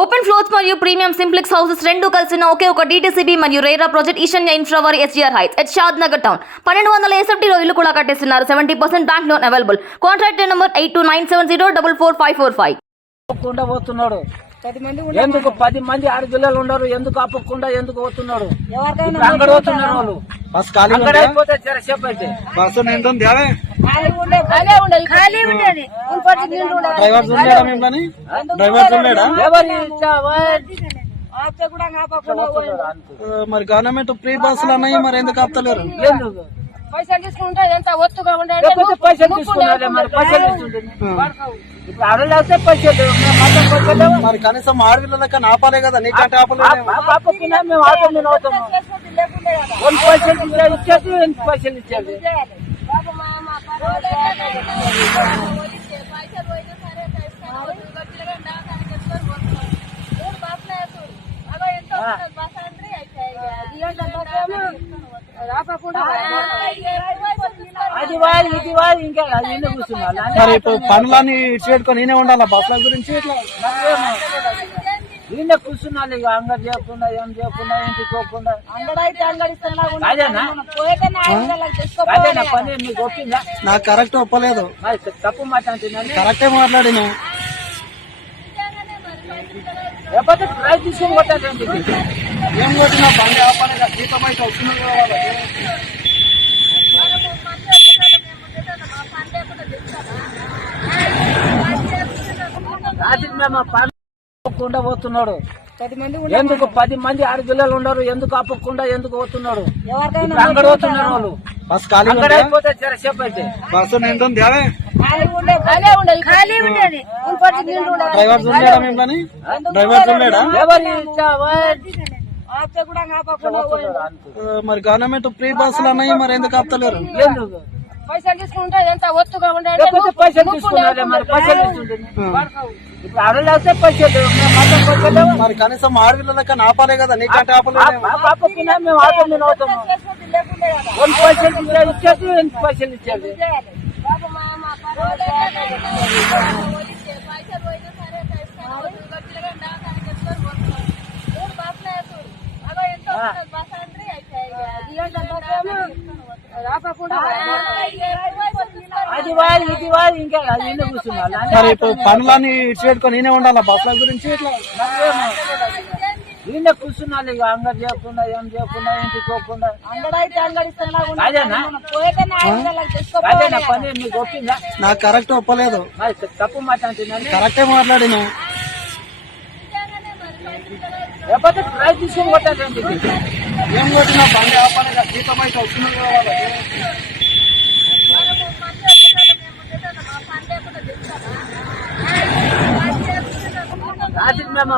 Open floors మరియు premium simplex houses రెండు కలిసిన ఒకే ఒక DTCB మరియు రేరా ప్రాజెక్ట్ ఈశాన్య ఇన్ఫ్రావర్ SGR heights at Shad Nagar town 1200 SFT లో ఇల్లు కూడా కట్టేస్తున్నారు. 70% bank loan available. Contract number 8297044545. పోతున్నాడు ఎందుకు 10 మంది ఆడపిల్లలు ఉండరు, ఎందుకు ఆపకుండా ఎందుకు పోతున్నాడు? అంగడి పోతున్నారు వాళ్ళు. అంగడి అయిపోతే సేపు అయితే బస్సు నిండుంది. మరి గవర్నమెంట్ ఫ్రీ బస్సులు అన్నాయి, మరి ఎందుకు ఆపుతలేరు? ఎందుకు పైసలు తీసుకుంటే ఎంత ఒత్తుగా ఉండేది. పైసలు తీసుకున్నారే, మరి పైసలు ఇస్తుండే ఇప్పుడు అడలేస్తే పైసలు మరి కనీసం ఆడపిల్లలకి ఆపాలే కదా, నీకంటే ఆపలేదు. పాపకున్నా మేము ఆటోమీన అవుతాము. కొన్ని పైసలు ఇచ్చేది, ఎంత పైసలు ఇచ్చేది. అది వాళ్ళు ఇది వాళ్ళు ఇంకా అది ఎందుకు కూర్చున్నారు? మరి ఇప్పుడు పనులన్నీ ఇటు పెట్టుకొని నేనే ఉండాలా బస్సుల గురించి? ఇట్లా ఈయన కూర్చున్నాను ఇక అంగడి చేయకుండా ఏం చేయకుండా ఇంటికి పోకుండా. అదేనా పని మీకు ఒప్పిందా? నాకు కరెక్ట్ ఒప్పలేదు. మరి తప్పు మాట్లాడుతున్నాను. కరెక్టే మాట్లాడిన. లేకపోతే ట్రై తీసుకొని కొట్టాలండి. ఏం కొట్టినా బండి ఆపాలి కదా, జీతం అయితే వస్తున్నారు కదా వాళ్ళకి. రాత్రి మేము పండుగ పోతున్నాడు ఎందుకు 10 మంది ఆడపిల్లలు ఉండరు, ఎందుకు ఆపకుండా ఎందుకు పోతున్నాడు? అంగడి పోతున్నారు వాళ్ళు. బస్సు ఖాళీ అంగడి అయిపోతే సేపు అయితే బస్సు నిండుంది. డ్రైవర్స్ ఉండేడా మిమ్మల్ని? డ్రైవర్స్ ఉండేడా? మరి గవర్నమెంట్ ఫ్రీ బస్సులు అన్నాయి, మరి ఎందుకు ఆపుతలేరు? ఎందుకు పైసలు తీసుకుంటే ఎంత ఒత్తుగా ఉండేది. పైసలు తీసుకున్నారే, మరి పైసలు ఇస్తుండే ఇప్పుడు అడలేస్తే పైసలు మరి కనీసం ఆడపిల్లలకి ఆపాలే కదా, నీకంటే ఆపలేదు. పాపకున్నా మేము ఆటోమీన అవుతాము. కొన్ని పైసలు ఇచ్చేది, ఎంత పైసలు ఇచ్చేది. అది వాళ్ళు ఇది వాళ్ళు ఇంకా అది ఎందుకు కూర్చున్నారు? మరి ఇప్పుడు పనులన్నీ ఇటు పెట్టుకొని నేనే ఉండాలా బస్సుల గురించి? ఇట్లా ఈయన కూర్చున్నాను ఇక అంగడి చేయకుండా ఏం చేయకుండా ఇంటికి పోకుండా. అదేనా అదేనా పని మీకు ఒప్పిందా? నాకు కరెక్ట్ ఒప్పలేదు. మరి తప్పు మాట్లాడుతున్నాను. కరెక్టే మాట్లాడిన. లేకపోతే ట్రై తీసుకొని కొట్టాలండి. ఏం కొట్టినా బండి ఆపాలి కదా, జీతం అయితే వస్తున్నారు కదా వాళ్ళకి. రాత్రి మేము